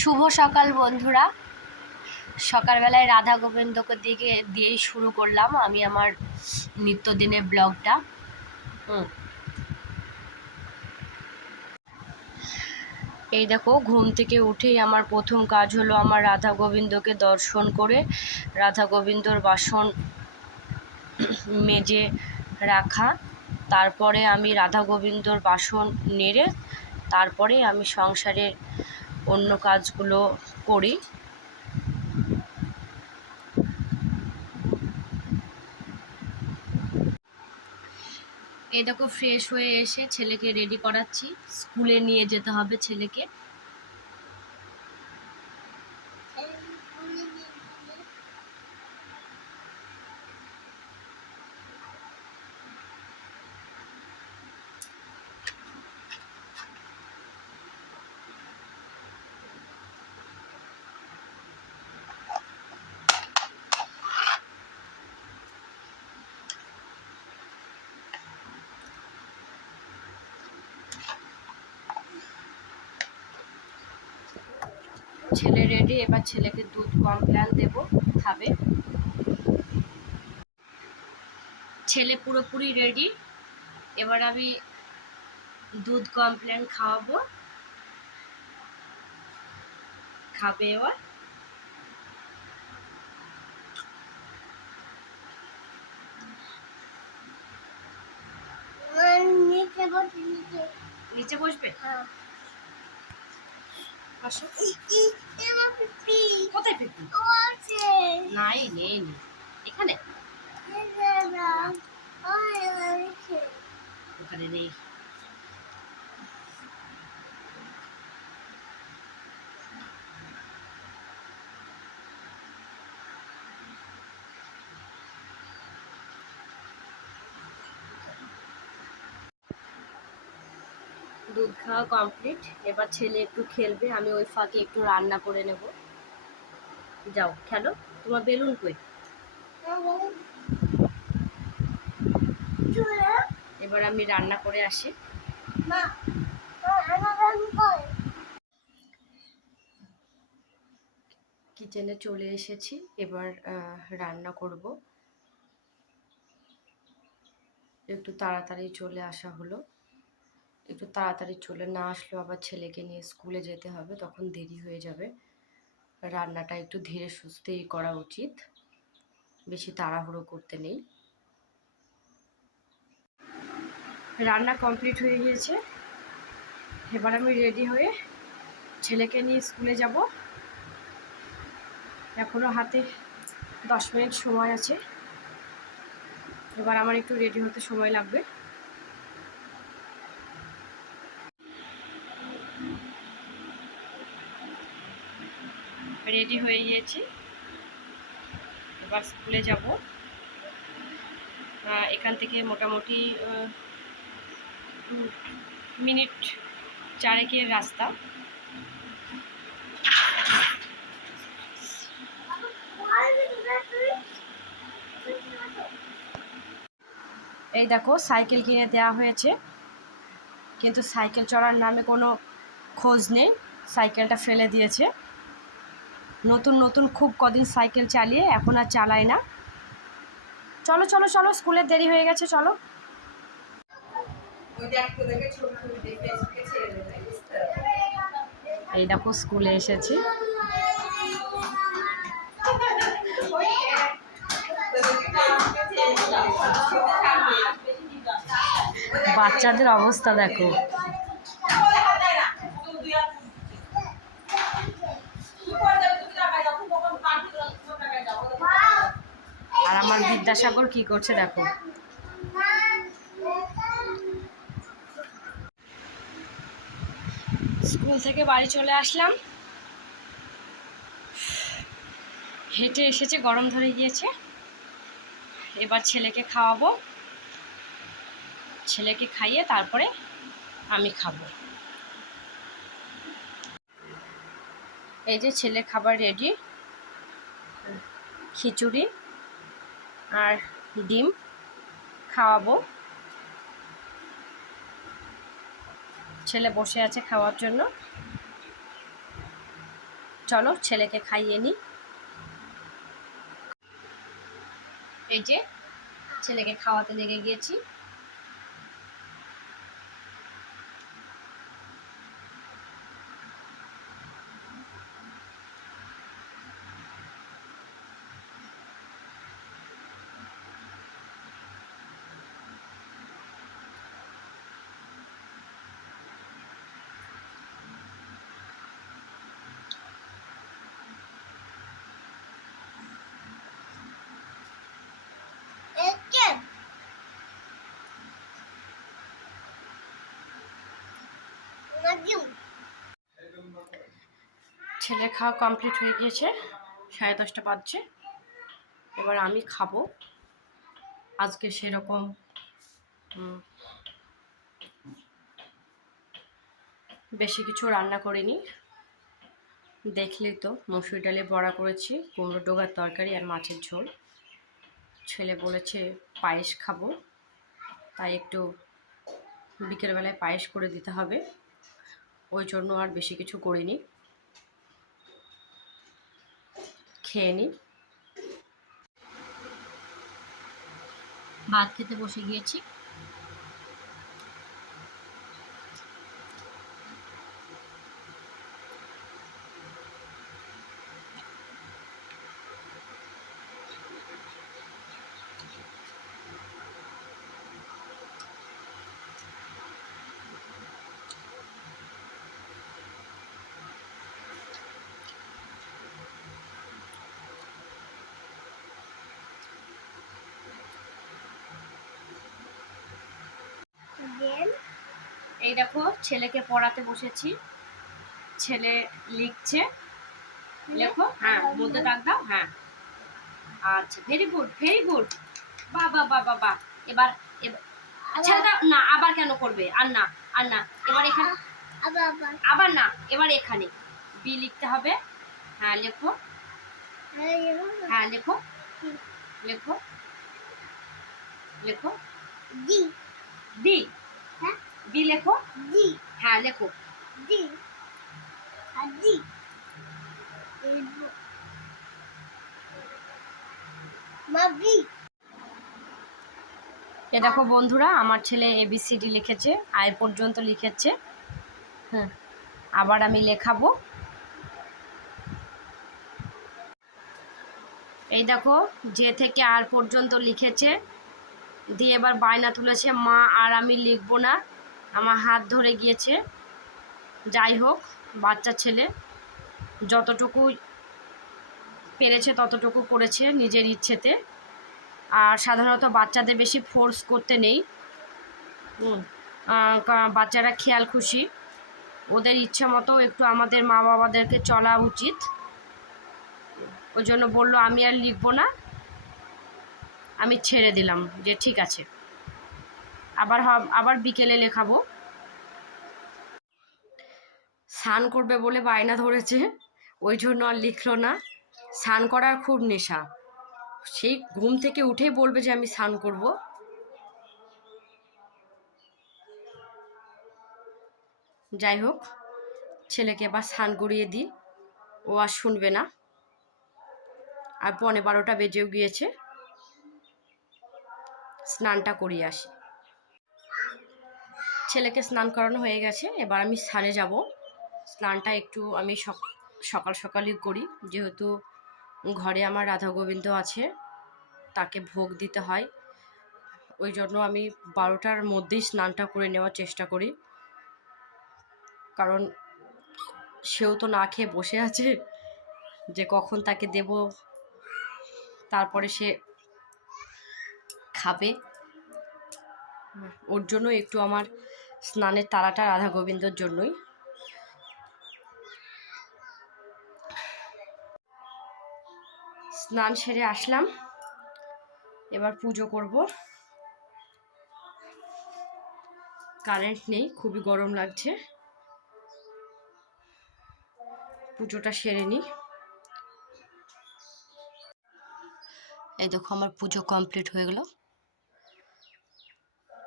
শুভ সকাল বন্ধুরা। সকালবেলায় রাধা গোবিন্দকে দিয়েই শুরু করলাম আমি আমার নিত্যদিনের ব্লগটা। এই দেখো, ঘুম থেকে উঠেই আমার প্রথম কাজ হলো আমার রাধা গোবিন্দকে দর্শন করে রাধা গোবিন্দর বাসন মেজে রাখা। তারপরে আমি রাধা গোবিন্দর বাসন নেড়ে তারপরে আমি সংসারের অন্য কাজগুলো করি। এই দেখো, ফ্রেশ হয়ে এসে ছেলেকে রেডি করাচ্ছি, স্কুলে নিয়ে যেতে হবে ছেলেকে। ছেলে রেডি, এবার ছেলেকে দুধ কমপ্ল্যান দেব, খাবে। ছেলে পুরোপুরি রেডি, এবার আমি দুধ কমপ্ল্যান খাওয়াবো, খাবে এবার। নিচে বসবে? আসো। কোথায় পেপি? নাই, নেই, এখানে ওখানে নেই। দুধ খাওয়া কমপ্লিট, এবার ছেলে একটু খেলবে, আমি ওই ফাঁকে একটু রান্না করে নেব। যাও খেলো। তোমার বেলুন কই? এবার আমি রান্না করে আসি। কিচেনে চলে এসেছি, এবার রান্না করব। একটু তাড়াতাড়ি চলে আসা হলো, একটু তাড়াতাড়ি চলে না আসলেও আবার ছেলেকে নিয়ে স্কুলে যেতে হবে, তখন দেরি হয়ে যাবে। রান্নাটা একটু ধীরে সুস্থেই করা উচিত, বেশি তাড়াহুড়ো করতে নেই। রান্না কমপ্লিট হয়ে গিয়েছে, এবার আমি রেডি হয়ে ছেলেকে নিয়ে স্কুলে যাব। এখনও হাতে 10 মিনিট সময় আছে, এবার আমার একটু রেডি হতে সময় লাগবে। রেডি হয়ে গিয়েছি, এবার স্কুলে যাব। এখান থেকে মোটামুটি মিনিট 4-এর রাস্তা। এই দেখো, সাইকেল কিনে দেওয়া হয়েছে, কিন্তু সাইকেল চড়ার নামে কোনো খোঁজ নেই, সাইকেলটা ফেলে দিয়েছে। নতুন নতুন খুব কদিন সাইকেল চালিয়ে এখন আর চালায় না। চলো চলো চলো, স্কুলের দেরি হয়ে গেছে, চলো। এই দেখো, স্কুলে এসেছি। বাচ্চাদের অবস্থা দেখো। আর আমার বিদ্যাসাগর কি করছে দেখো। স্কুল থেকে বাড়ি চলে আসলাম, হেঁটে এসেছে, গরম ধরে গিয়েছে। এবার ছেলেকে খাওয়াবো, ছেলেকে খাইয়ে তারপরে আমি খাবো। এই যে ছেলে খাবার রেডি, খিচুড়ি আর ডিম খাওয়াবো। ছেলে বসে আছে খাওয়ার জন্য। চলো ছেলেকে খাইয়ে নিই। এই যে ছেলেকে খাওয়াতে লেগে গিয়েছি। ছেলের খাওয়া কমপ্লিট হয়ে গিয়েছে, 10:30 বাজছে। এবার আমি খাবো। আজকে সেরকম বেশি কিছু রান্না করিনি, দেখলেই তো মসুর ডালে বড়া করেছি, কুমড়ো ডোগার তরকারি আর মাছের ঝোল। ছেলে বলেছে পায়েস খাবো, তাই একটু বিকেলবেলায় পায়েস করে দিতে হবে, ওই জন্য আর বেশি কিছু করিনি। খেয়ে নিই। ভাত খেতে বসে গিয়েছি। এই দেখো ছেলেকে পড়াতে বসেছি, ছেলে লিখছে। লেখো, হ্যাঁ মধ্যে দাগ দাও, হ্যাঁ আচ্ছা ভেরি গুড ভেরি গুড, বাহ বাহ বাহ বাহ বাহ। এবার ছেড়ে দাও না, আবার কেন করবে, আর না আর না, এবার এখানে আবার না, এবার এখানে বি লিখতে হবে। হ্যাঁ লেখো, হ্যাঁ লেখো লেখো লেখো ডি, ডি, হ্যাঁ ডি লেখো, ডি, হ্যাঁ লেখো ডি, আর ডি। এ দেখো বন্ধুরা, আমার ছেলে ABCD লিখেছে, আয় পর্যন্ত লিখেছে। হ্যাঁ, আবার আমি লেখাবো। এই দেখো যে থেকে আর পর্যন্ত লিখেছে, দিয়ে এবার বায়না তুলেছে মা আর আমি লিখবো না, আমার হাত ধরে গিয়েছে। যাই হোক, বাচ্চা ছেলে যতটুকু পেরেছে ততটুকু করেছে নিজের ইচ্ছেতে। আর সাধারণত বাচ্চাদের বেশি ফোর্স করতে নেই, বাচ্চারা খেয়াল খুশি, ওদের ইচ্ছা মতো একটু আমাদের মা বাবাদেরকে চলা উচিত। ওই জন্য বললো আমি আর লিখবো না, আমি ছেড়ে দিলাম যে ঠিক আছে, আবার বিকেলে লেখাবো। স্নান করবে বলে বায়না ধরেছে, ওই জন্য আর লিখলো না। স্নান করার খুব নেশা, সেই ঘুম থেকে উঠেই বলবে যে আমি স্নান করব। যাই হোক, ছেলেকে এবার স্নান করিয়ে দিই, ও আর শুনবে না। আর 11:15 বেজেও গিয়েছে, স্নানটা করিয়ে আসি। ছেলেকে স্নান করানো হয়ে গেছে, এবার আমি স্নানে যাব। স্নানটা একটু আমি সকাল সকালই করি, যেহেতু ঘরে আমার রাধা গোবিন্দ আছে, তাকে ভোগ দিতে হয়, ওই জন্য আমি 12টার মধ্যেই স্নানটা করে নেওয়ার চেষ্টা করি। কারণ সেও তো না খেয়ে বসে আছে, যে কখন তাকে দেব, তারপরে সে খাবে। ওর জন্য একটু আমার স্নানের তাড়াটা রাধা গোবিন্দর জন্যই। স্নান সেরে আসলাম, এবার পুজো করব। কারেন্ট নেই, খুবই গরম লাগছে, পুজোটা সেরে নিই। এই দেখো আমার পুজো কমপ্লিট হয়ে গেল,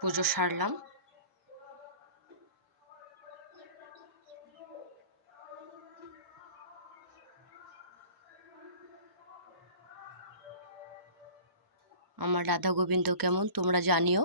পুজো সারলাম। আমার রাধা গোবিন্দ কেমন তোমরা জানিও।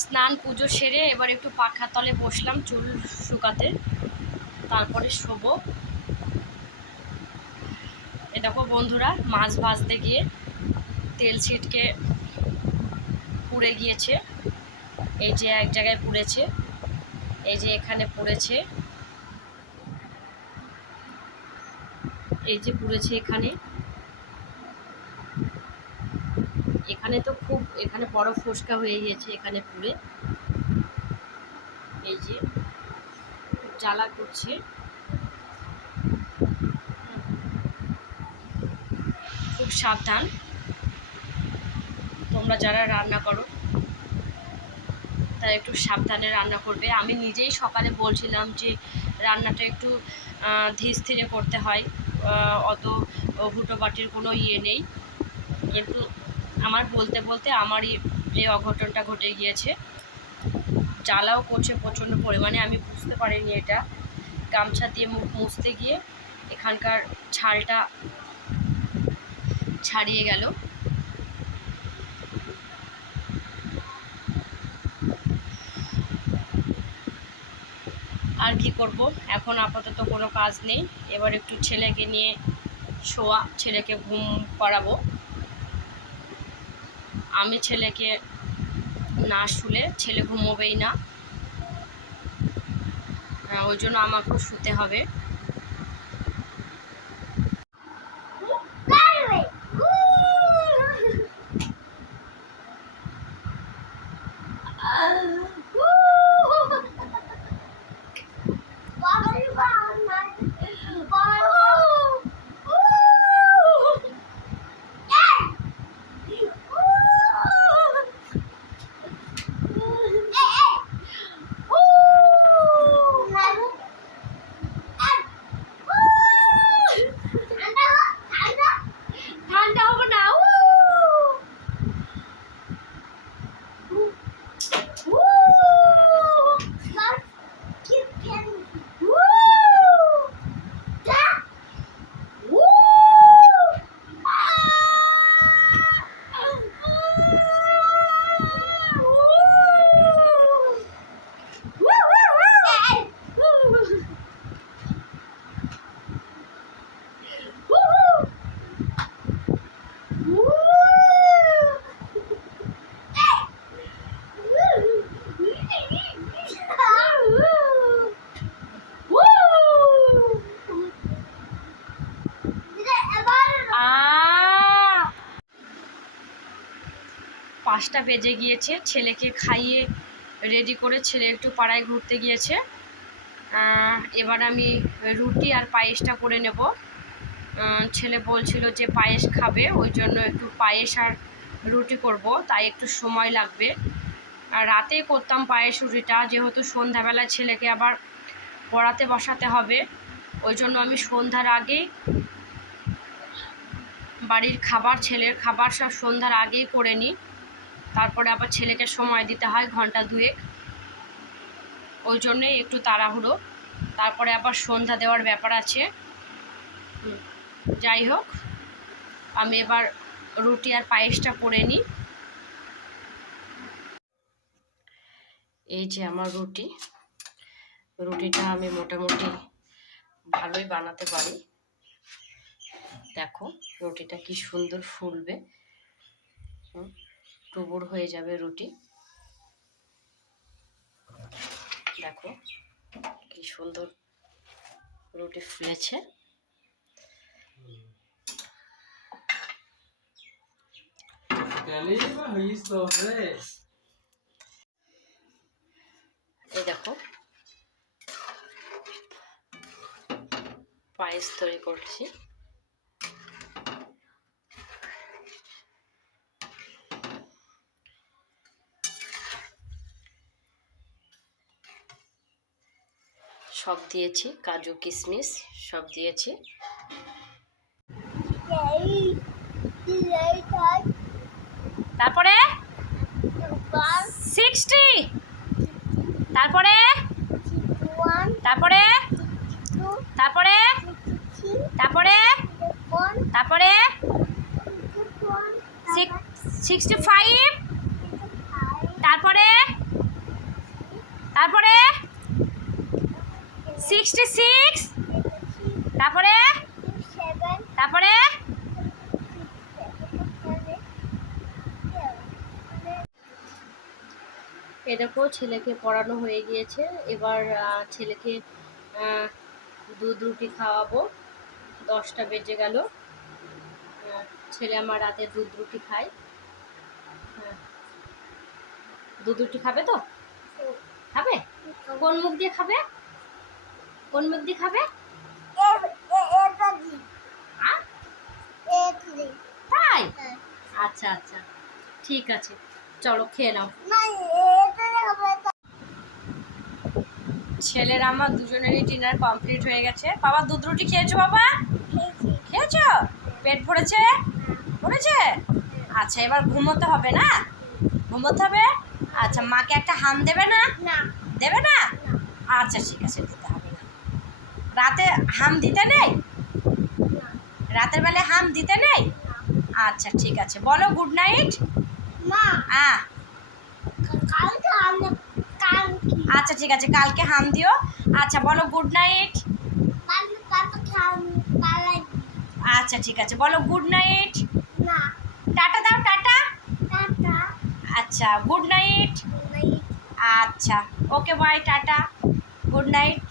স্নান পুজো সেরে এবার একটু পাখার তলে বসলাম চুল শুকাতে, তারপরে শোবো। এ দেখো বন্ধুরা, মাছ ভাজতে গিয়ে তেল ছিটকে পুড়ে গিয়েছে। এই যে এক জায়গায় পুড়েছে, এই যে এখানে পুড়েছে, এই যে পুড়েছে এখানে, এখানে তো খুব, এখানে বড় ফোসকা হয়ে গিয়েছে এখানে পুড়ে। এই যে জ্বালা করছে, খুব সাবধান তোমরা যারা রান্না করো, তারা একটু সাবধানে রান্না করবে। আমি নিজেই সকালে বলছিলাম যে রান্নাটা একটু ধীর স্থিরে করতে হয়, অত হুটোবাটির কোনো ইয়ে নেই, কিন্তু আমার বলতে বলতে আমারই এই অঘটনটা ঘটে গিয়েছে। জ্বালাও করছে প্রচণ্ড পরিমাণে, আমি বুঝতে পারিনি এটা। গামছা দিয়ে মুখ মুছতে গিয়ে এখানকার ছালটা ছাড়িয়ে গেল। আর কি করব, এখন আপাতত কোনো কাজ নেই। এবার একটু ছেলেকে নিয়ে শোয়া, ছেলেকে ঘুম পাড়াবো। আমি ছেলেকে না শুলে ছেলে ঘুমোবেই না, ওই জন্য আমাকেও শুতে হবে। পাঁচটা বেজে গিয়েছে, ছেলেকে খাইয়ে রেডি করে ছেলে একটু পাড়ায় ঘুরতে গিয়েছে। এবার আমি রুটি আর পায়েসটা করে নেব। ছেলে বলছিল যে পায়েস খাবে, ওই জন্য একটু পায়েস আর রুটি করব, তাই একটু সময় লাগবে। আর রাতেই করতাম পায়েস রুটিটা, যেহেতু সন্ধ্যাবেলা ছেলেকে আবার পড়াতে বসাতে হবে, ওই জন্য আমি সন্ধ্যার আগেই বাড়ির খাবার, ছেলের খাবার সব সন্ধ্যার আগেই করে নিই। তারপরে আবার ছেলেকে সময় দিতে হয় ঘন্টা দুয়েক, ওই জন্যেই একটু তাড়াহুড়ো। তারপরে আবার সন্ধ্যা দেওয়ার ব্যাপার আছে। যাই হোক, আমি এবার রুটি আর পায়েসটা করে নিই। এই যে আমার রুটিটা আমি মোটামুটি ভালোই বানাতে পারি। দেখো রুটিটা কি সুন্দর ফুলবে, টুবুর হয়ে যাবে রুটি। দেখো কি সুন্দর রুটি ফুলেছে। এই দেখো পায়েস তৈরি করছি। সব দিয়েছি, কাজু কিশমিশ সব দিয়েছি। তারপরে 60, তারপরে তারপরে তারপরে তারপরে 65, তারপরে 66, তারপরে এ দেখো ছেলেকে পড়ানো হয়ে গিয়েছে। এবার ছেলেকে দুধ রুটি খাওয়াবো। 10টা বেজে গেল। ছেলে আমার রাতে দুধ রুটি খায়। দুধ রুটি খাবে তো? খাবে? কোন মুখ দিয়ে খাবে? কোন মুখ দিয়ে খাবে? তাই? আচ্ছা আচ্ছা, ঠিক আছে, চলো খেয়ে নাও। ছেলের আমার দুজনেরই ডিনার কমপ্লিট হয়ে গেছে। বাবা দুধ রুটি খেয়েছো? বাবা খেয়েছো? পেট ভরেছে? ভরেছে? আচ্ছা, এবার ঘুমোতে হবে না? ঘুমোতে হবে। আচ্ছা, মাকে একটা হাম দেবে না? দেবে না? আচ্ছা ঠিক আছে, দিতে হবে না। রাতে হাম দিতে নেই? রাতের বেলায় হাম দিতে নেই? আচ্ছা ঠিক আছে, বলো গুড নাইট। আচ্ছা ঠিক আছে, কালকে হাম দিও। আচ্ছা বলো গুড নাইট। আচ্ছা ঠিক আছে, বলো গুড নাইট। টাটা দাও, টাটা। আচ্ছা গুড নাইট। আচ্ছা okay bye, tata, good night.